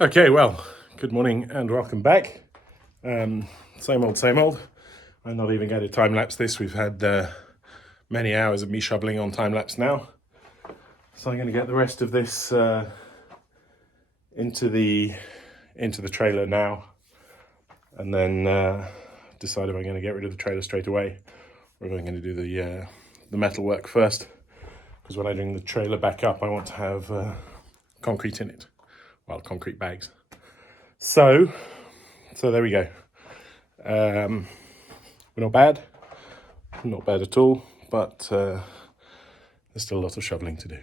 Okay, well, good morning and welcome back. Same old, same old. I'm not even going to time lapse this. We've had many hours of me shoveling on time lapse now, so I'm going to get the rest of this into the trailer now, and then decide if I'm going to get rid of the trailer straight away, or if I'm going to do the metal work first. Because when I bring the trailer back up, I want to have concrete in it. Well, concrete bags. So there we go. We're not bad at all, but there's still a lot of shoveling to do.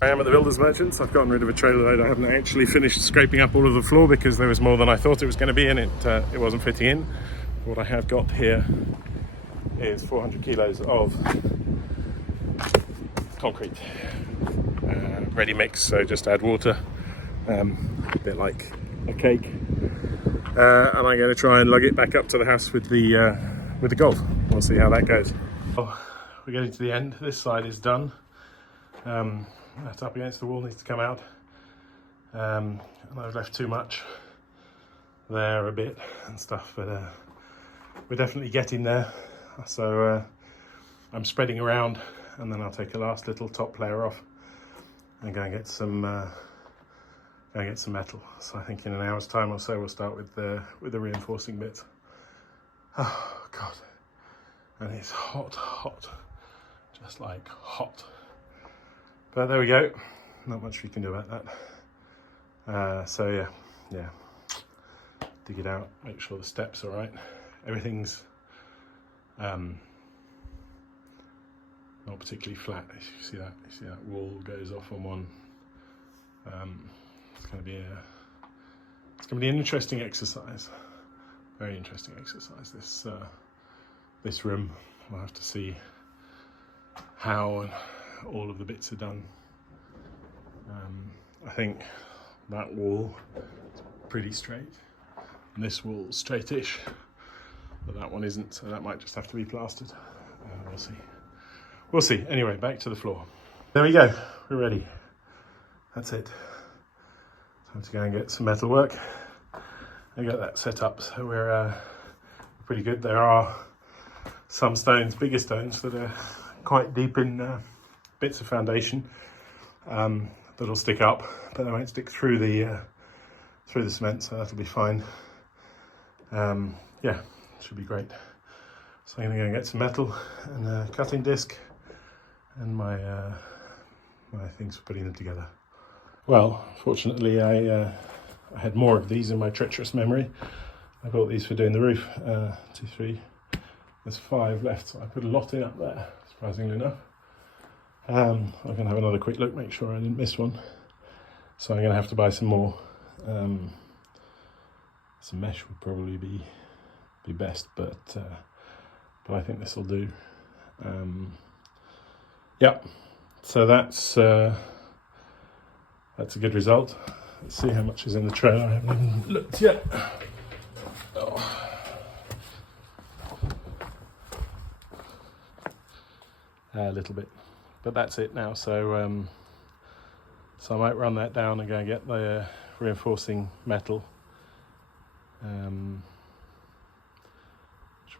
I am at the Builders Merchants. I've gotten rid of a trailer load. I haven't actually finished scraping up all of the floor because there was more than I thought it was going to be, and it wasn't fitting in. What I have got here is 400 kilos of concrete, ready mix. So just add water. A bit like a cake, and I'm going to try and lug it back up to the house with the golf. We'll see how that goes. Well, we're getting to the end. This side is done. That up against the wall needs to come out, and I've left too much there a bit and stuff, but we're definitely getting there. So I'm spreading around, and then I'll take a last little top layer off and go and get some metal. So I think in an hour's time or so we'll start with the reinforcing bits. Oh god, and it's hot, just like hot. But there we go. Not much we can do about that. So yeah. Dig it out. Make sure the steps are right. Everything's not particularly flat. You see that wall goes off on one. It's going to be an interesting exercise. Very interesting exercise. This room. We'll have to see how all of the bits are done. I think that wall is pretty straight, and this wall's straightish, but that one isn't. So that might just have to be plastered. We'll see. Anyway, back to the floor. There we go. We're ready. That's it. Time to go and get some metal work and get that set up. So we're pretty good. There are some stones, bigger stones, that are quite deep in bits of foundation that'll stick up, but they won't stick through the cement, so that'll be fine. Yeah, should be great. So I'm going to go and get some metal and a cutting disc and my things for putting them together. Well, fortunately, I had more of these in my treacherous memory. I bought these for doing the roof. 2, 3. There's 5 left, so I put a lot in up there, surprisingly enough. I'm going to have another quick look, make sure I didn't miss one. So I'm going to have to buy some more. Some mesh would probably be best, but I think this will do. Yeah, so that's a good result. Let's see how much is in the trailer. I haven't even looked yet. Oh. A little bit, but that's it now. So I might run that down and go and get the reinforcing metal. Should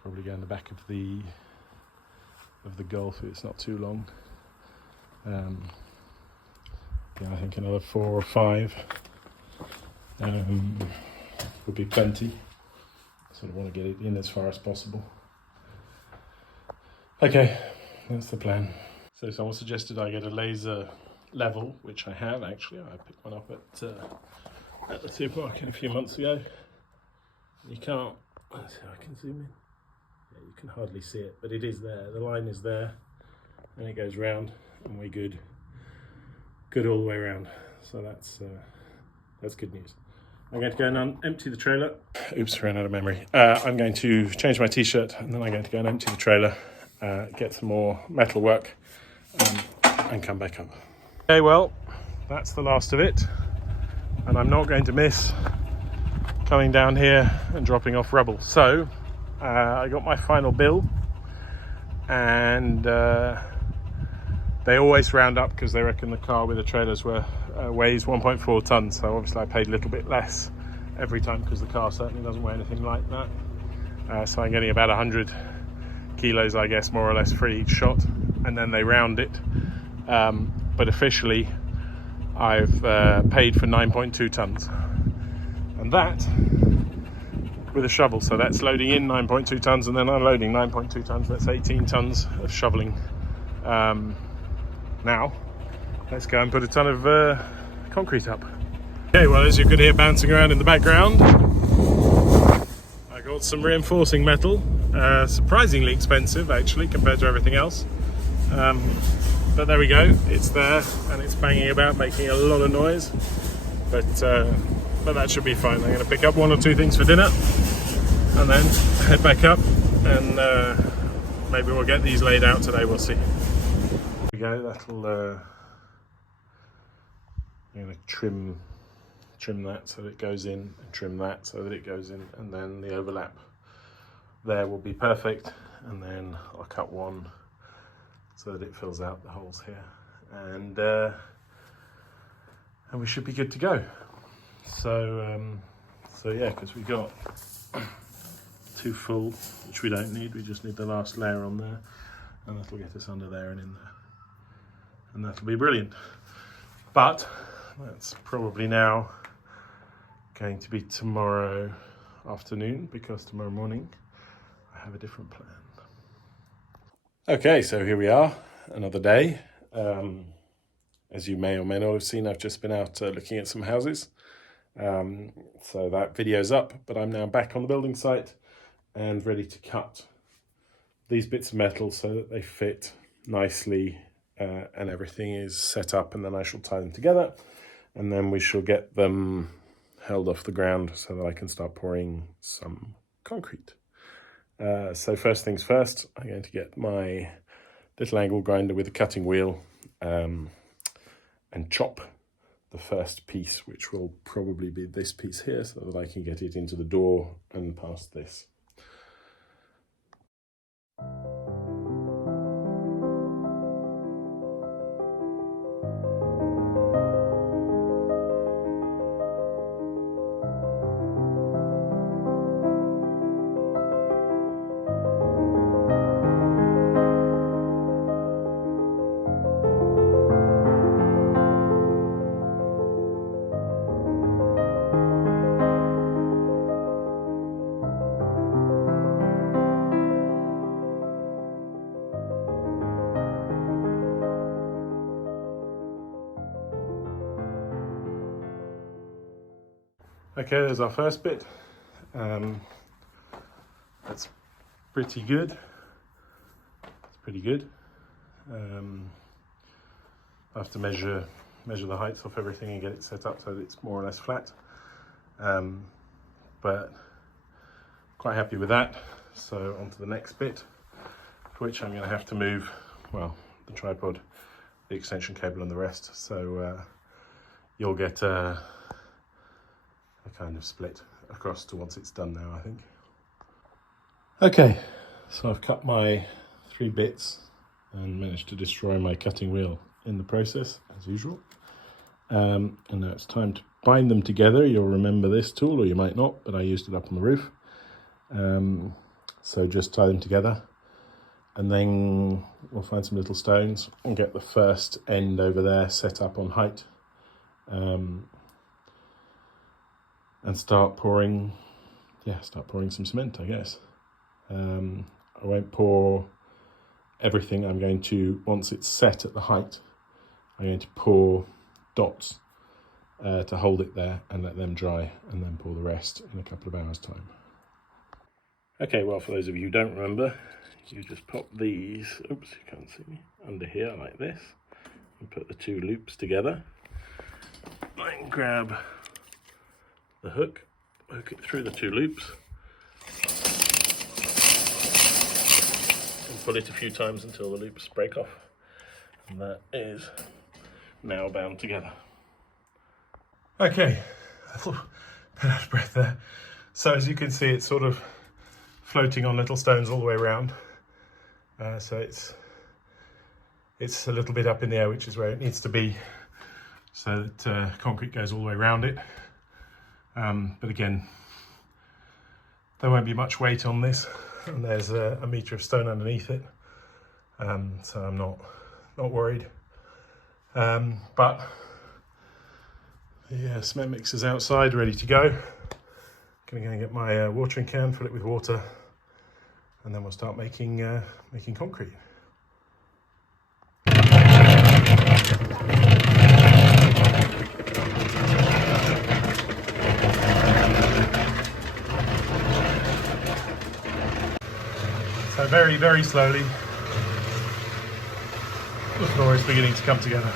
probably go in the back of the Golf if it's not too long. Yeah, I think another 4 or 5 would be plenty. Sort of want to get it in as far as possible. Okay, that's the plan. So someone suggested I get a laser level, which I have actually. I picked one up at the supermarket a few months ago. You can't, let's see if I can zoom in. Yeah, you can hardly see it, but it is there. The line is there, and it goes round, and we're good all the way around. So that's good news. I'm going to go and empty the trailer. Oops, ran out of memory. I'm going to change my t-shirt, and then I'm going to go and empty the trailer, get some more metal work, and come back up. Okay, well, that's the last of it, and I'm not going to miss coming down here and dropping off rubble. So I got my final bill, and They always round up because they reckon the car with the trailers weighs 1.4 tons. So obviously I paid a little bit less every time because the car certainly doesn't weigh anything like that. So I'm getting about 100 kilos, I guess, more or less for each shot, and then they round it. But officially I've paid for 9.2 tons, and that with a shovel. So that's loading in 9.2 tons and then unloading 9.2 tons. That's 18 tons of shoveling. Now let's go and put a ton of concrete up. Okay, well, as you could hear bouncing around in the background, I got some reinforcing metal, surprisingly expensive actually compared to everything else, but there we go, it's there and it's banging about, making a lot of noise, but that should be fine. I'm going to pick up one or two things for dinner and then head back up, and maybe we'll get these laid out today, we'll see. There we go, that'll I'm going to trim that so that it goes in, and trim that so that it goes in, and then the overlap there will be perfect, and then I'll cut one so that it fills out the holes here, and we should be good to go. So yeah, because we got two full, which we don't need, we just need the last layer on there, and that'll get us under there and in there, and that'll be brilliant. But that's probably now going to be tomorrow afternoon, because tomorrow morning I have a different plan. Okay, so here we are, another day. As you may or may not have seen, I've just been out looking at some houses. So that video's up, but I'm now back on the building site and ready to cut these bits of metal so that they fit nicely, and everything is set up, and then I shall tie them together, and then we shall get them held off the ground so that I can start pouring some concrete. So first things first, I'm going to get my little angle grinder with a cutting wheel and chop the first piece, which will probably be this piece here, so that I can get it into the door and past this. Okay, there's our first bit. That's pretty good. It's pretty good. I have to measure the heights off everything and get it set up so that it's more or less flat. But quite happy with that. So on to the next bit, for which I'm going to have to move, well, the tripod, the extension cable and the rest. So you'll get a kind of split across to once it's done now, I think. Okay, so I've cut my 3 bits and managed to destroy my cutting wheel in the process, as usual. And now it's time to bind them together. You'll remember this tool, or you might not, but I used it up on the roof. So just tie them together, and then we'll find some little stones and get the first end over there set up on height. And start pouring some cement, I guess. I won't pour everything. I'm going to, once it's set at the height, I'm going to pour dots to hold it there and let them dry, and then pour the rest in a couple of hours' time. Okay, well, for those of you who don't remember, you just pop these, oops, you can't see me, under here like this, and put the 2 loops together. Then grab the hook it through the 2 loops, and pull it a few times until the loops break off, and that is now bound together. Okay, a little bit out of breath there. So as you can see, it's sort of floating on little stones all the way around. So it's it's a little bit up in the air, which is where it needs to be, so that concrete goes all the way around it. But again, there won't be much weight on this, and there's a metre of stone underneath it, so I'm not worried. But the cement mix is outside, ready to go. Gonna go and get my watering can, fill it with water, and then we'll start making concrete. So very, very slowly, the floor is beginning to come together.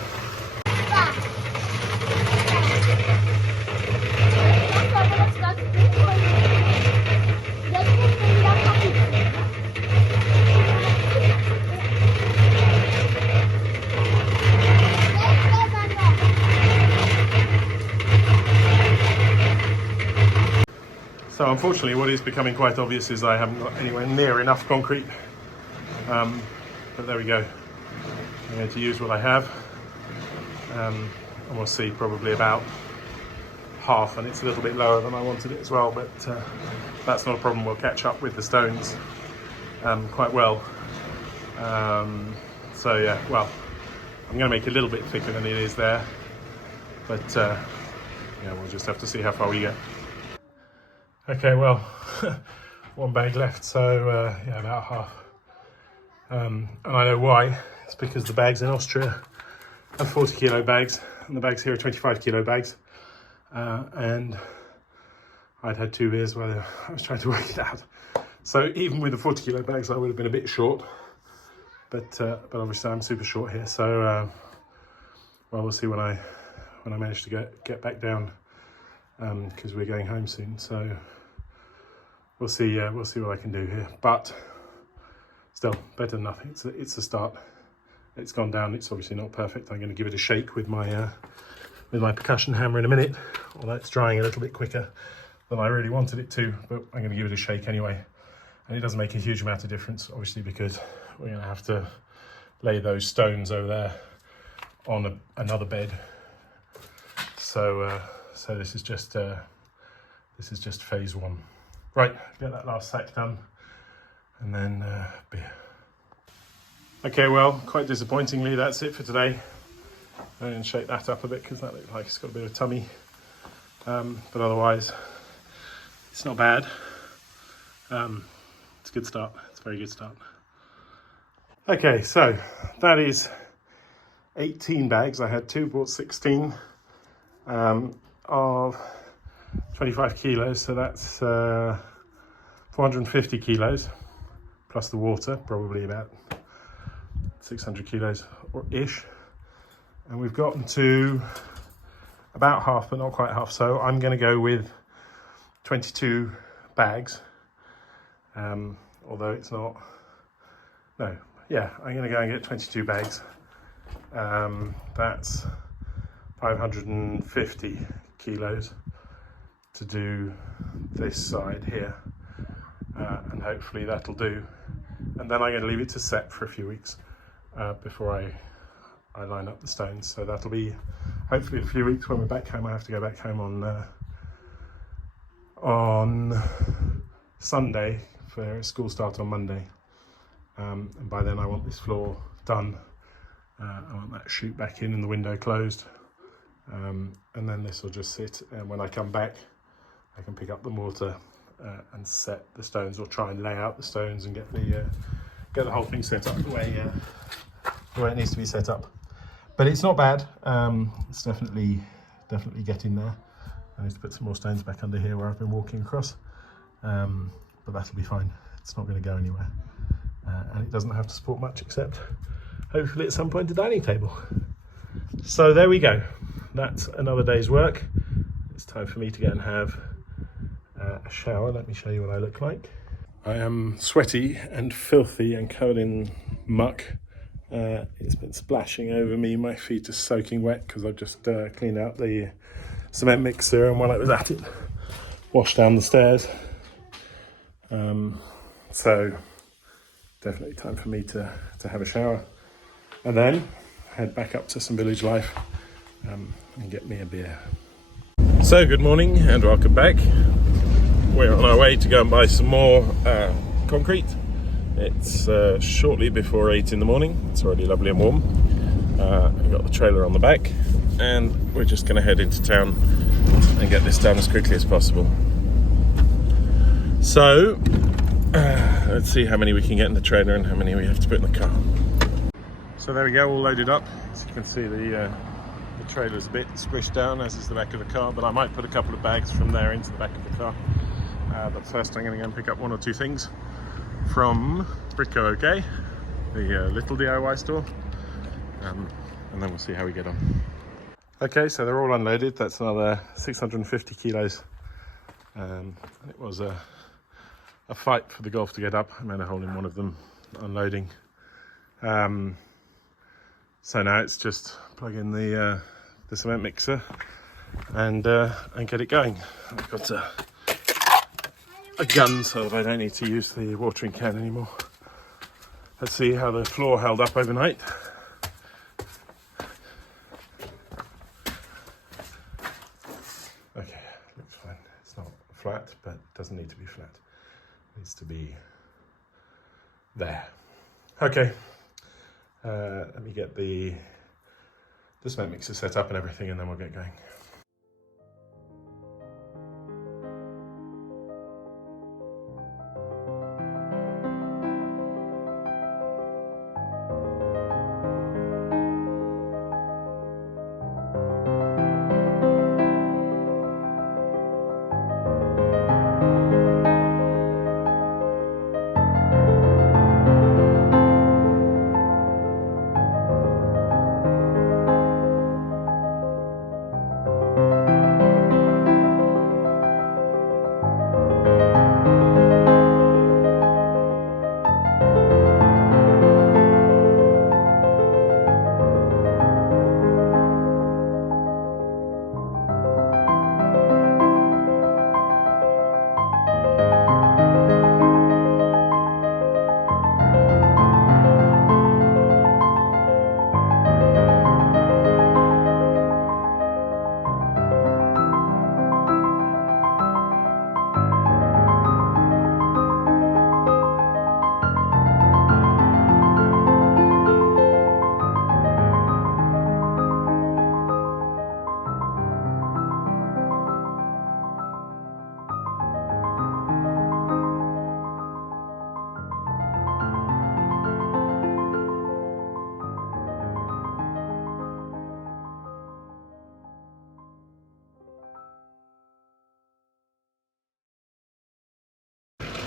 So unfortunately, what is becoming quite obvious is I haven't got anywhere near enough concrete, but there we go. I'm going to use what I have, and we'll see probably about half, and it's a little bit lower than I wanted it as well, but that's not a problem. We'll catch up with the stones quite well. So yeah, well, I'm going to make it a little bit thicker than it is there, but yeah, we'll just have to see how far we get. Okay, well, one bag left, so yeah, about half. And I know why. It's because the bags in Austria are 40 kilo bags, and the bags here are 25 kilo bags. And I'd had 2 beers while I was trying to work it out. So even with the 40 kilo bags, I would have been a bit short. But obviously I'm super short here, so well, we'll see when I manage to get back down, because we're going home soon. So we'll see what I can do here. But still, better than nothing. It's a start. It's gone down. It's obviously not perfect. I'm going to give it a shake with my percussion hammer in a minute, although it's drying a little bit quicker than I really wanted it to, but I'm going to give it a shake anyway. And it doesn't make a huge amount of difference, obviously, because we're going to have to lay those stones over there on another bed. So this is just phase 1. Right, get that last sack done, and then beer. Okay, well, quite disappointingly, that's it for today. I'm going to shake that up a bit because that looks like it's got a bit of tummy. But otherwise, it's not bad. It's a good start. It's a very good start. Okay, so that is 18 bags. I had 2, bought 16 of 25 kilos. So that's 450 kilos plus the water, probably about 600 kilos or ish. And we've gotten to about half, but not quite half. So I'm going to go with 22 bags. Although it's not, no, yeah, I'm going to go and get 22 bags. That's 550 kilos to do this side here. And hopefully that'll do. And then I'm going to leave it to set for a few weeks before I line up the stones. So that'll be hopefully in a few weeks when we're back home. I have to go back home on Sunday for school start on Monday. And by then I want this floor done. I want that chute back in and the window closed. And then this will just sit, and when I come back I can pick up the mortar and set the stones, or try and lay out the stones and get the whole thing set up the way it needs to be set up. But it's not bad. It's definitely getting there. I need to put some more stones back under here where I've been walking across, but that'll be fine. It's not going to go anywhere, and it doesn't have to support much except hopefully at some point a dining table. So there we go. That's another day's work. It's time for me to go and have a shower. Let me show you what I look like. I am sweaty and filthy and covered in muck. It's been splashing over me. My feet are soaking wet because I've just cleaned out the cement mixer, and while I was at it, washed down the stairs. So definitely time for me to have a shower. and then head back up to some village life and get me a beer. So good morning and welcome back. We're on our way to go and buy some more concrete. It's shortly before 8 in the morning. It's already lovely and warm. We've got the trailer on the back and we're just going to head into town and get this done as quickly as possible. So let's see how many we can get in the trailer and how many we have to put in the car. So there we go, all loaded up. As you can see, the trailer's a bit squished down, as is the back of the car, but I might put a couple of bags from there into the back of the car. But first I'm going to go and pick up one or two things from Bricko OK, the little DIY store, and then we'll see how we get on. Okay, so they're all unloaded. That's another 650 kilos. It was a fight for the Golf to get up. I made a hole in one of them unloading. So now it's just plug in the cement mixer and get it going. I've got a gun so that I don't need to use the watering can anymore. Let's see how the floor held up overnight. Okay, looks fine. It's not flat, but it doesn't need to be flat. It needs to be there. Okay, let me get the cement mixer set up and everything, and then we'll get going.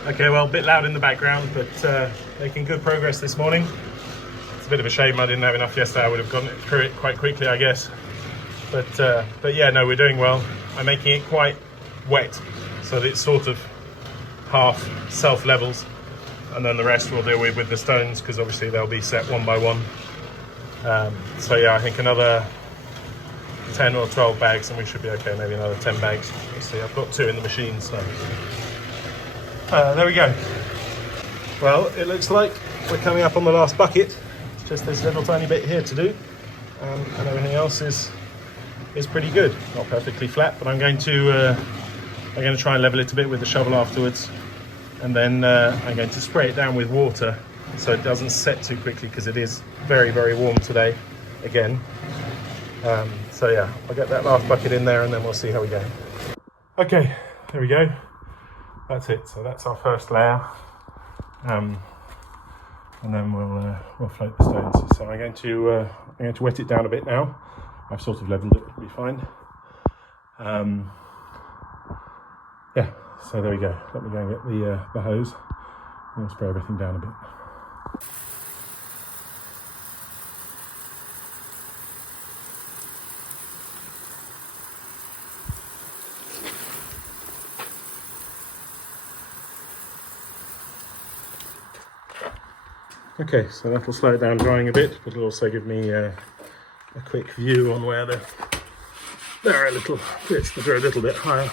Okay, well, a bit loud in the background, but making good progress this morning. It's a bit of a shame I didn't have enough yesterday. I would have gone through it quite quickly, I guess. But yeah, no, we're doing well. I'm making it quite wet, so that it's sort of half self-levels, and then the rest we'll deal with the stones, because obviously they'll be set one by one. So yeah, I think another 10 or 12 bags and we should be okay, maybe another 10 bags. Let's see, I've got 2 in the machine, so... there we go. Well, it looks like we're coming up on the last bucket. It's just this little tiny bit here to do, and everything else is pretty good. Not perfectly flat, but I'm going to try and level it a bit with the shovel afterwards, and then I'm going to spray it down with water so it doesn't set too quickly, because it is very, very warm today again. So yeah, I'll get that last bucket in there and then we'll see how we go. Okay, there we go. That's it. So that's our first layer, and then we'll float the stones. So I'm going to wet it down a bit now. I've sort of leveled it; it'll be fine. Yeah. So there we go. Let me go and get the hose, and we'll spray everything down a bit. Okay, so that'll slow it down drying a bit, but it'll also give me a quick view on where there are little bits that are a little bit higher.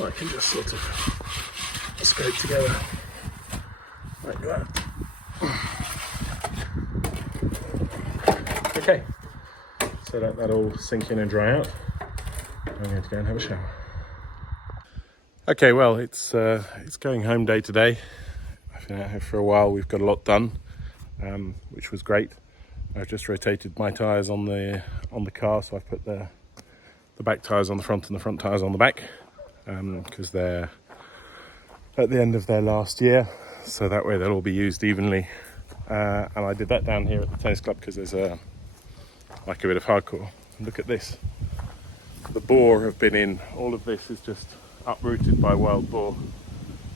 I can just sort of scrape together like that. Okay, so let that all sink in and dry out. I'm going to go and have a shower. Okay, well, it's going home day today. I've been out here for a while. We've got a lot done, which was great. I've just rotated my tyres on the car, so I've put the back tyres on the front and the front tyres on the back, because they're at the end of their last year, so that way they'll all be used evenly. And I did that down here at the tennis club because there's a bit of hardcore. Look at this. The boar have been in. All of this is just uprooted by wild boar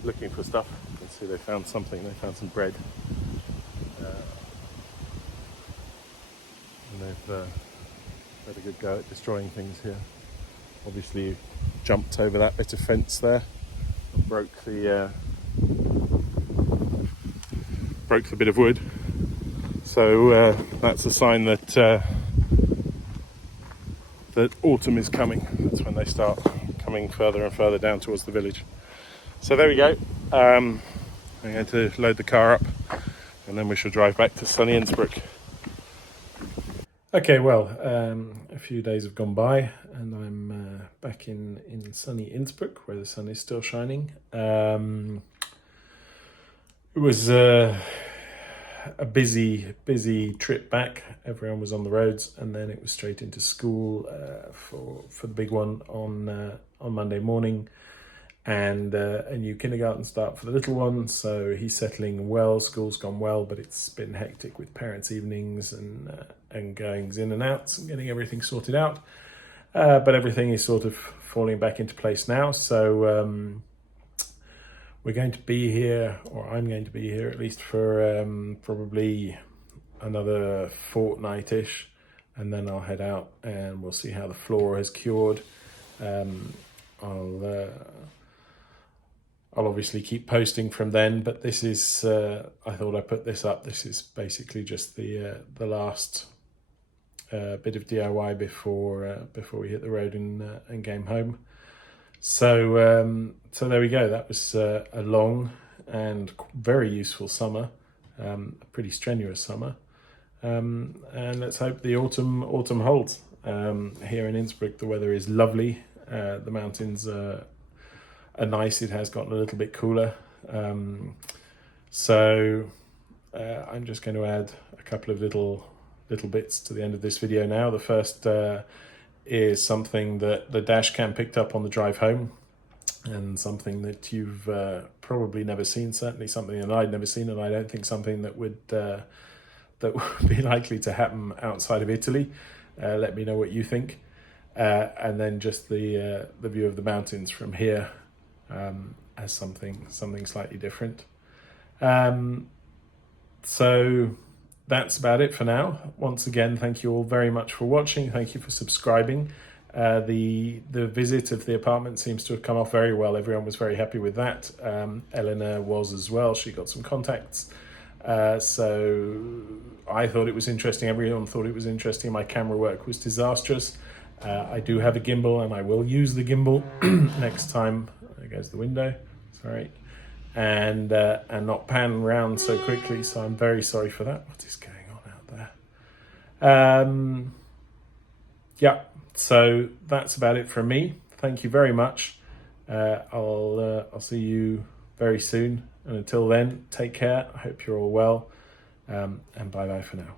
looking for stuff. You can see they found something. They found some bread. And they've had a good go at destroying things here. Obviously jumped over that bit of fence there and broke the bit of wood. So that's a sign that autumn is coming. That's when they start coming further and further down towards the village. So there we go. I'm going to load the car up and then we shall drive back to sunny Innsbruck. Okay, well, a few days have gone by and I'm back in sunny Innsbruck where the sun is still shining. It was a busy trip back. Everyone was on the roads, and then it was straight into school for the big one on Monday morning, and a new kindergarten start for the little one. So he's settling well. School's gone well, but it's been hectic with parents' evenings and goings in and outs and getting everything sorted out. But everything is sort of falling back into place now. So we're going to be here, or I'm going to be here at least for probably another fortnight-ish, and then I'll head out and we'll see how the floor has cured. I'll obviously keep posting from then, but this is, I thought I'd put this up. This is basically just the last bit of DIY before we hit the road and came home. So there we go. That was a long and very useful summer, a pretty strenuous summer, and let's hope the autumn holds. Here in Innsbruck, the weather is lovely. The mountains are nice. It has gotten a little bit cooler, so I'm just going to add a couple of little bits to the end of this video now. The first is something that the dash cam picked up on the drive home, and something that you've probably never seen, certainly something that I'd never seen, and I don't think something that would be likely to happen outside of Italy. Let me know what you think. And then just the view of the mountains from here as something slightly different. So that's about it for now. Once again, thank you all very much for watching. Thank you for subscribing. The visit of the apartment seems to have come off very well. Everyone was very happy with that. Eleanor was as well. She got some contacts. So I thought it was interesting. Everyone thought it was interesting. My camera work was disastrous. I do have a gimbal and I will use the gimbal next time. There goes the window. Sorry. And not pan around so quickly, so I'm very sorry for that. What is going on out there? Yeah, so that's about it from me. Thank you very much. I'll see you very soon, and until then, take care. I hope you're all well, and bye for now.